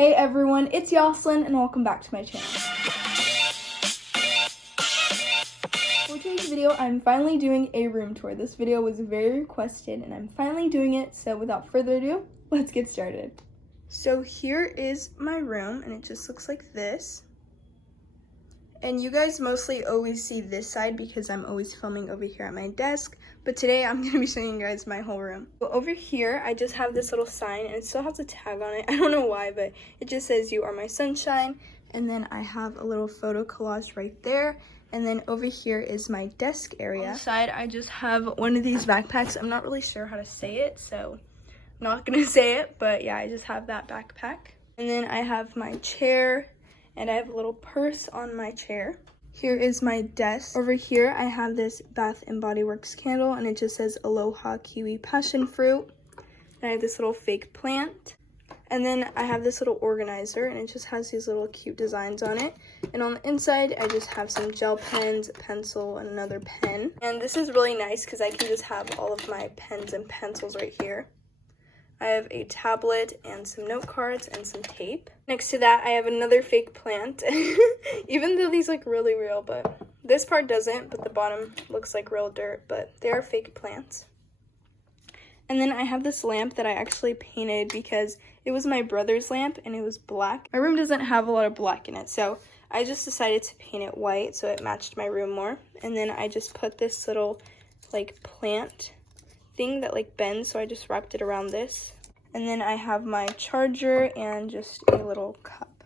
Hey everyone, it's Yoslyn and welcome back to my channel. For today's video, I'm finally doing a room tour. This video was very requested and I'm finally doing it, so without further ado, let's get started. So here is my room and it just looks like this. And you guys mostly always see this side because I'm always filming over here at my desk. But today I'm going to be showing you guys my whole room. So over here, I just have this little sign and it still has a tag on it. I don't know why, but it just says "You are my sunshine." And then I have a little photo collage right there. And then over here is my desk area. On the side, I just have one of these backpacks. I'm not really sure how to say it, so I'm not going to say it. But yeah, I just have that backpack. And then I have my chair. And I have a little purse on my chair. Here is my desk. Over here, I have this Bath & Body Works candle, and it just says Aloha Kiwi Passion Fruit. And I have this little fake plant. And then I have this little organizer, and it just has these little cute designs on it. And on the inside, I just have some gel pens, a pencil, and another pen. And this is really nice because I can just have all of my pens and pencils right here. I have a tablet and some note cards and some tape. Next to that, I have another fake plant. Even though these look really real, but this part doesn't, but the bottom looks like real dirt, but they are fake plants. And then I have this lamp that I actually painted because it was my brother's lamp and it was black. My room doesn't have a lot of black in it, so I just decided to paint it white so it matched my room more. And then I just put this little like plant thing that like bends, so I just wrapped it around this. And then I have my charger and just a little cup.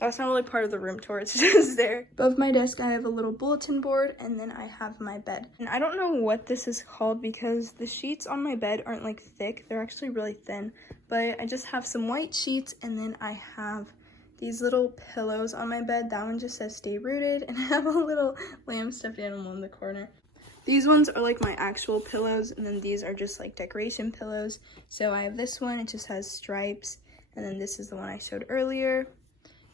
That's not really part of the room tour, it's just there. Above my desk I have a little bulletin board, and then I have my bed. And I don't know what this is called because the sheets on my bed aren't like thick, they're actually really thin. But I just have some white sheets, and then I have these little pillows on my bed. That one just says "Stay Rooted," and I have a little lamb stuffed animal in the corner. These ones are like my actual pillows, and then these are just like decoration pillows. So I have this one, it just has stripes, and then this is the one I showed earlier.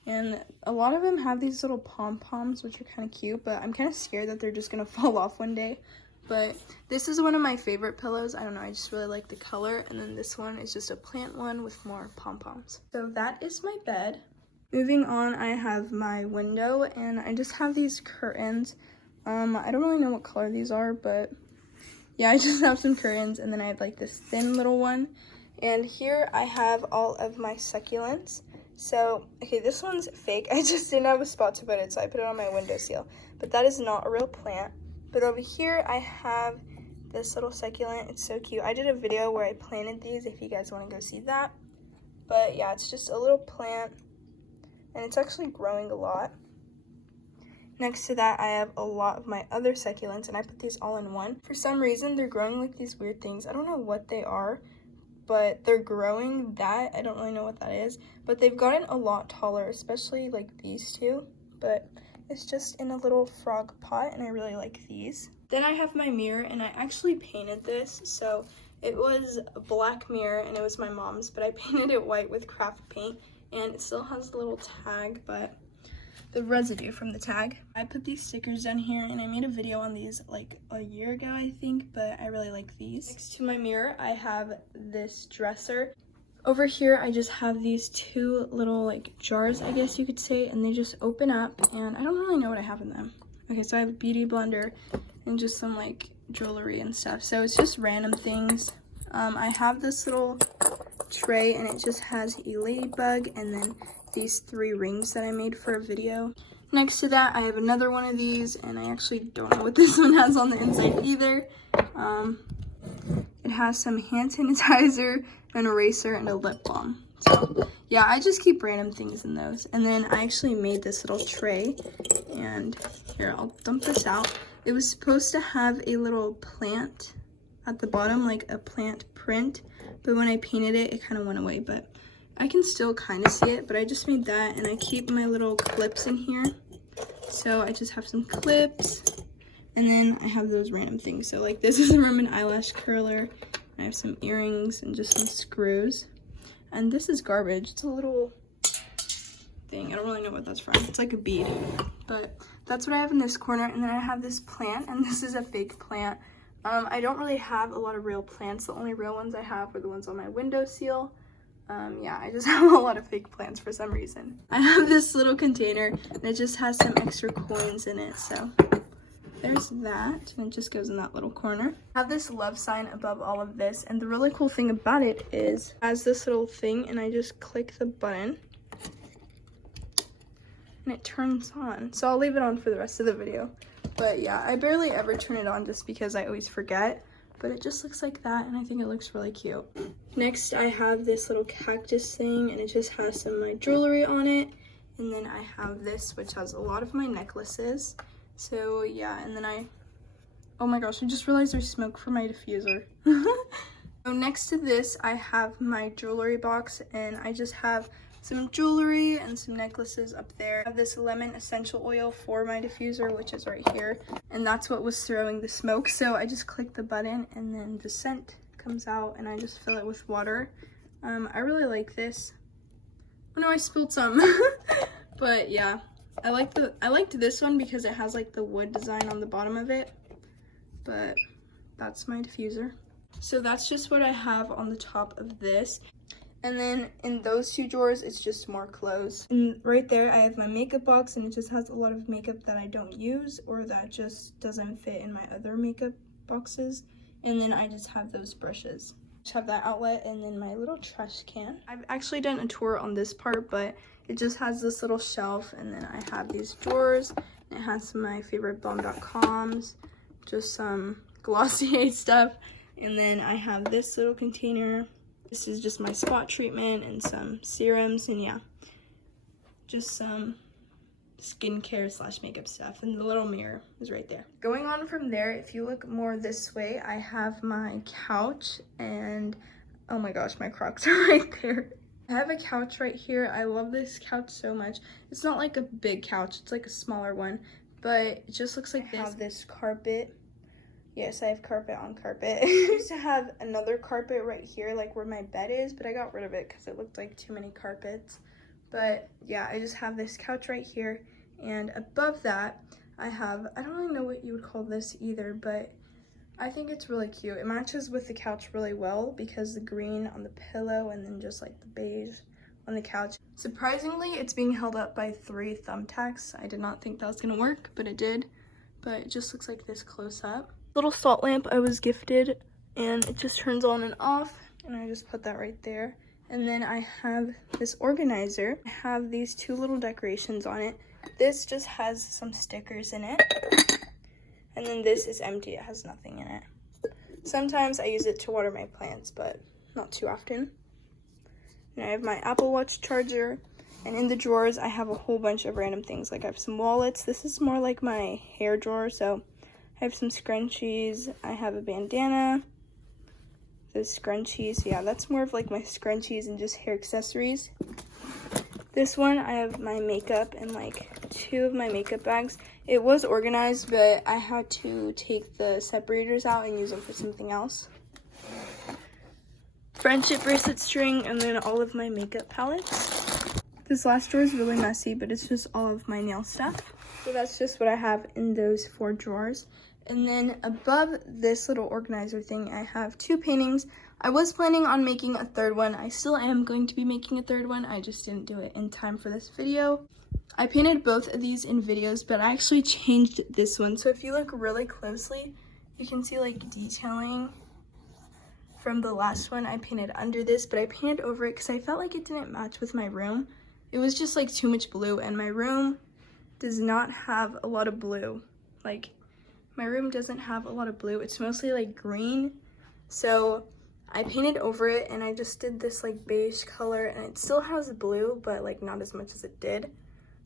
And a lot of them have these little pom-poms, which are kind of cute, but I'm kind of scared that they're just gonna fall off one day. But this is one of my favorite pillows. I don't know, I just really like the color. And then this one is just a plant one with more pom-poms. So that is my bed. Moving on, I have my window, and I just have these curtains. I don't really know what color these are, but yeah, I just have some curtains, and then I have like this thin little one. And here I have all of my succulents. So, okay, this one's fake. I just didn't have a spot to put it, so I put it on my windowsill. But that is not a real plant. But over here I have this little succulent. It's so cute. I did a video where I planted these if you guys want to go see that. But yeah, it's just a little plant, and it's actually growing a lot. Next to that, I have a lot of my other succulents, and I put these all in one. For some reason, they're growing like these weird things. I don't know what they are, but they're growing that. I don't really know what that is, but they've gotten a lot taller, especially like these two. But it's just in a little frog pot, and I really like these. Then I have my mirror, and I actually painted this. So it was a black mirror, and it was my mom's, but I painted it white with craft paint, and it still has a little tag, but the residue from the tag. I put these stickers down here, and I made a video on these like a year ago, I think, but I really like these. Next to my mirror, I have this dresser. Over here, I just have these two little like jars, I guess you could say, and they just open up, and I don't really know what I have in them. Okay, so I have a beauty blender and just some like jewelry and stuff. So it's just random things. I have this little tray, and it just has a ladybug and then these 3 rings that I made for a video. Next to that, I have another one of these, and I actually don't know what this one has on the inside either. It has some hand sanitizer, an eraser, and a lip balm. So yeah, I just keep random things in those. And then I actually made this little tray, and here, I'll dump this out. It was supposed to have a little plant at the bottom, like a plant print, but when I painted it, it kind of went away, but I can still kind of see it. But I just made that, and I keep my little clips in here. So I just have some clips, and then I have those random things. So like this is a Roman eyelash curler. I have some earrings and just some screws. And this is garbage. It's a little thing. I don't really know what that's from. It's like a bead. But that's what I have in this corner. And then I have this plant, and this is a fake plant. I don't really have a lot of real plants. The only real ones I have are the ones on my windowsill. Yeah, I just have a lot of fake plants for some reason. I have this little container and it just has some extra coins in it, so there's that, and it just goes in that little corner. I have this love sign above all of this, and the really cool thing about it is it has this little thing, and I just click the button and it turns on. So I'll leave it on for the rest of the video. But yeah, I barely ever turn it on just because I always forget. But it just looks like that, and I think it looks really cute. Next, I have this little cactus thing, and it just has some of my jewelry on it. And then I have this, which has a lot of my necklaces. So yeah, and then oh my gosh, I just realized there's smoke for my diffuser. So next to this, I have my jewelry box, and I just have some jewelry and some necklaces up there. I have this lemon essential oil for my diffuser, which is right here, and that's what was throwing the smoke. So I just click the button and then the scent comes out, and I just fill it with water. I really like this. Oh no, I spilled some. But yeah, I liked this one because it has like the wood design on the bottom of it. But that's my diffuser. So that's just what I have on the top of this. And then in those two drawers, it's just more clothes. And right there, I have my makeup box, and it just has a lot of makeup that I don't use or that just doesn't fit in my other makeup boxes. And then I just have those brushes. Just have that outlet, and then my little trash can. I've actually done a tour on this part, but it just has this little shelf, and then I have these drawers. And it has some of my favorite Balm.coms, just some Glossier stuff. And then I have this little container. This is just my spot treatment and some serums, and yeah, just some skincare / makeup stuff. And the little mirror is right there. Going on from there, if you look more this way, I have my couch, and oh my gosh, my Crocs are right there. I have a couch right here. I love this couch so much. It's not like a big couch, it's like a smaller one, but it just looks like this. I have this carpet. Yes, I have carpet on carpet. I used to have another carpet right here, like where my bed is, but I got rid of it because it looked like too many carpets. But yeah, I just have this couch right here, and above that, I have, I don't really know what you would call this either, but I think it's really cute. It matches with the couch really well because the green on the pillow and then just like the beige on the couch. Surprisingly, it's being held up by 3 thumbtacks. I did not think that was gonna work, but it did. But it just looks like this close up. Little salt lamp I was gifted, and it just turns on and off, and I just put that right there. And then I have this organizer. I have these 2 little decorations on it. This just has some stickers in it, and then this is empty. It has nothing in it. Sometimes I use it to water my plants, but not too often. And I have my Apple Watch charger, and in the drawers I have a whole bunch of random things. Like I have some wallets. This is more like my hair drawer, so I have some scrunchies. I have a bandana. Those scrunchies, yeah, that's more of like my scrunchies and just hair accessories. This one, I have my makeup and like 2 of my makeup bags. It was organized, but I had to take the separators out and use them for something else. Friendship bracelet string, and then all of my makeup palettes. This last drawer is really messy, but it's just all of my nail stuff. So that's just what I have in those 4 drawers. And then above this little organizer thing, I have 2 paintings. I was planning on making a 3rd one. I still am going to be making a 3rd one. I just didn't do it in time for this video. I painted both of these in videos, but I actually changed this one. So if you look really closely, you can see like detailing from the last one. I painted under this, but I painted over it because I felt like it didn't match with my room. It was just like too much blue, and my room does not have a lot of blue. Like, my room doesn't have a lot of blue. It's mostly like green. So I painted over it, and I just did this like beige color, and it still has blue, but like not as much as it did.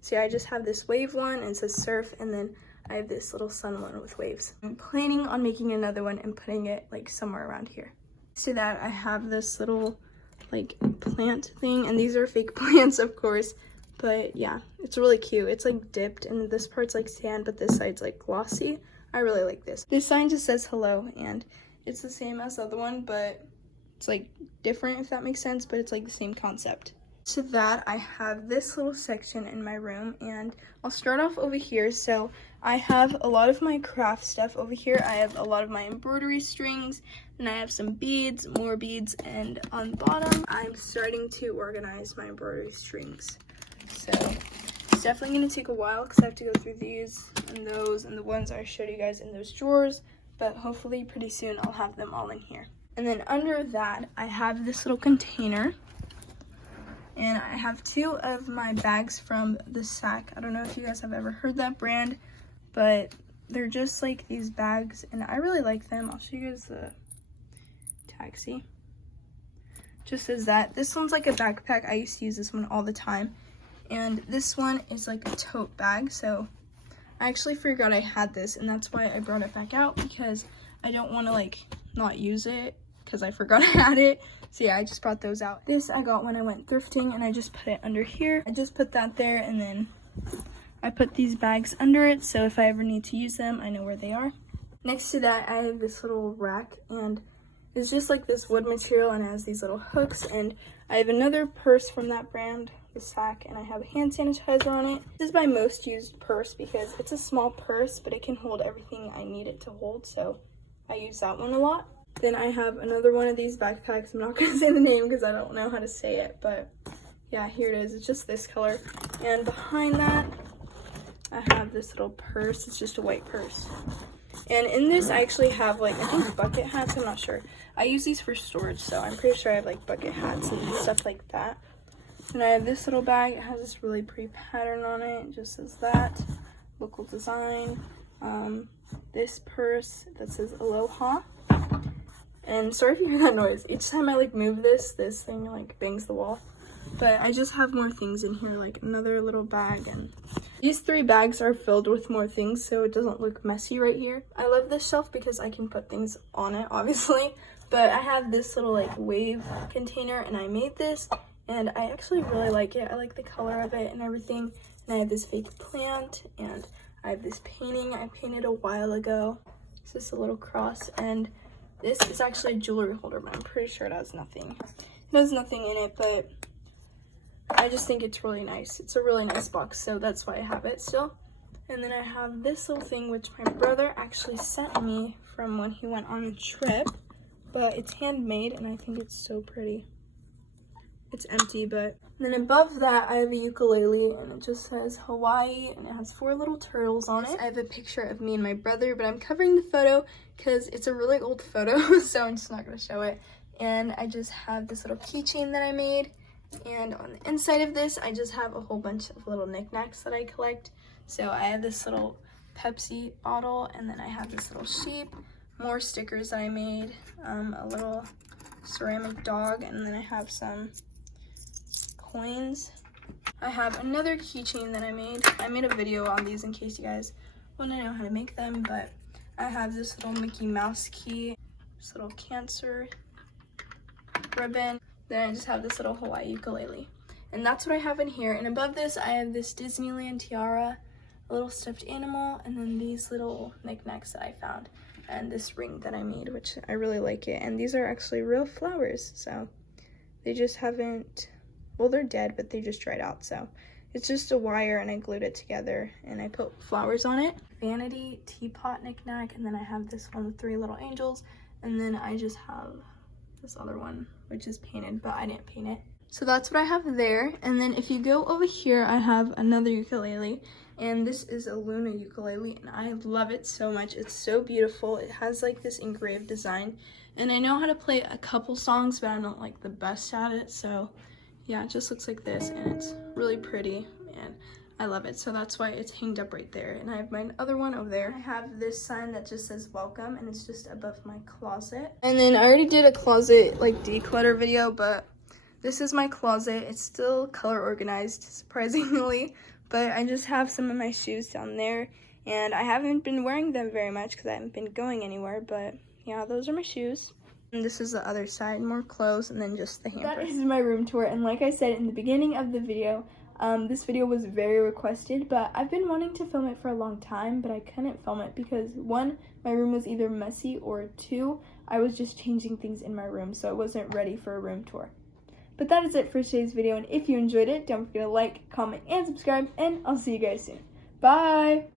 So yeah, I just have this wave one, and it says surf, and then I have this little sun one with waves. I'm planning on making another one and putting it like somewhere around here. Next to that, I have this little like plant thing, and these are fake plants, of course. But yeah, it's really cute. It's like dipped, and this part's like sand, but this side's like glossy. I really like this. This sign just says hello, and it's the same as the other one, but it's like different, if that makes sense, but it's like the same concept. To that, I have this little section in my room, and I'll start off over here. So I have a lot of my craft stuff over here. I have a lot of my embroidery strings, and I have some beads, more beads, and on the bottom, I'm starting to organize my embroidery strings. So it's definitely going to take a while because I have to go through these and those and the ones I showed you guys in those drawers, but hopefully pretty soon I'll have them all in here. And then under that, I have this little container. And I have 2 of my bags from the Sac. I don't know if you guys have ever heard that brand, but they're just like these bags, and I really like them. I'll show you guys the tag, see? Just as that. This one's like a backpack. I used to use this one all the time. And this one is like a tote bag, so I actually forgot I had this, and that's why I brought it back out, because I don't want to like not use it because I forgot I had it. So yeah, I just brought those out. This I got when I went thrifting, and I just put it under here. I just put that there, and then I put these bags under it, so if I ever need to use them, I know where they are. Next to that, I have this little rack, and it's just like this wood material, and it has these little hooks, and I have another purse from that brand, the Sac, and I have hand sanitizer on it. This is my most used purse because it's a small purse, but it can hold everything I need it to hold, so I use that one a lot. Then I have another one of these backpacks. I'm not going to say the name because I don't know how to say it, but yeah, here it is. It's just this color. And behind that, I have this little purse. It's just a white purse. And in this, I actually have like, I think bucket hats. I'm not sure. I use these for storage, so I'm pretty sure I have like bucket hats and stuff like that. And I have this little bag. It has this really pretty pattern on it. It just says that. Local design. This purse that says Aloha. And sorry if you hear that noise. Each time I like move this thing like bangs the wall. But I just have more things in here, like another little bag, and these 3 bags are filled with more things so it doesn't look messy right here. I love this shelf because I can put things on it, obviously. But I have this little like wave container, and I made this, and I actually really like it. I like the color of it and everything. And I have this fake plant, and I have this painting I painted a while ago. It's just a little cross, and this is actually a jewelry holder, but I'm pretty sure it has nothing. It has nothing in it, but I just think it's really nice. It's a really nice box, so that's why I have it still. And then I have this little thing, which my brother actually sent me from when he went on a trip, but it's handmade, and I think it's so pretty. It's empty, but then above that, I have a ukulele, and it just says Hawaii, and it has 4 little turtles on it. I have a picture of me and my brother, but I'm covering the photo because it's a really old photo, so I'm just not going to show it. And I just have this little keychain that I made, and on the inside of this, I just have a whole bunch of little knickknacks that I collect. So I have this little Pepsi bottle, and then I have this little sheep, more stickers that I made, a little ceramic dog, and then I have some coins. I have another keychain that I made. I made a video on these in case you guys want to know how to make them, but I have this little Mickey Mouse key, this little Cancer ribbon, then I just have this little Hawaii ukulele. And that's what I have in here. And above this, I have this Disneyland tiara, a little stuffed animal, and then these little knickknacks that I found, and this ring that I made, which I really like it. And these are actually real flowers, so they just haven't, well, they're dead, but they just dried out, so it's just a wire, and I glued it together, and I put flowers on it. Vanity teapot knickknack, and then I have this one with 3 little angels, and then I just have this other one, which is painted, but I didn't paint it. So that's what I have there. And then if you go over here, I have another ukulele, and this is a Luna ukulele, and I love it so much. It's so beautiful. It has like this engraved design, and I know how to play a couple songs, but I'm not like the best at it. So yeah, it just looks like this, and it's really pretty, and I love it. So that's why it's hanged up right there. And I have my other one over there. I have this sign that just says welcome, and it's just above my closet. And then I already did a closet like declutter video, but this is my closet. It's still color organized, surprisingly, but I just have some of my shoes down there, and I haven't been wearing them very much because I haven't been going anywhere, but yeah, those are my shoes. And this is the other side, more clothes, and then just the hamper. That is my room tour, and like I said in the beginning of the video, this video was very requested, but I've been wanting to film it for a long time, but I couldn't film it because 1, my room was either messy, or 2, I was just changing things in my room, so I wasn't ready for a room tour. But that is it for today's video, and if you enjoyed it, don't forget to like, comment, and subscribe, and I'll see you guys soon. Bye!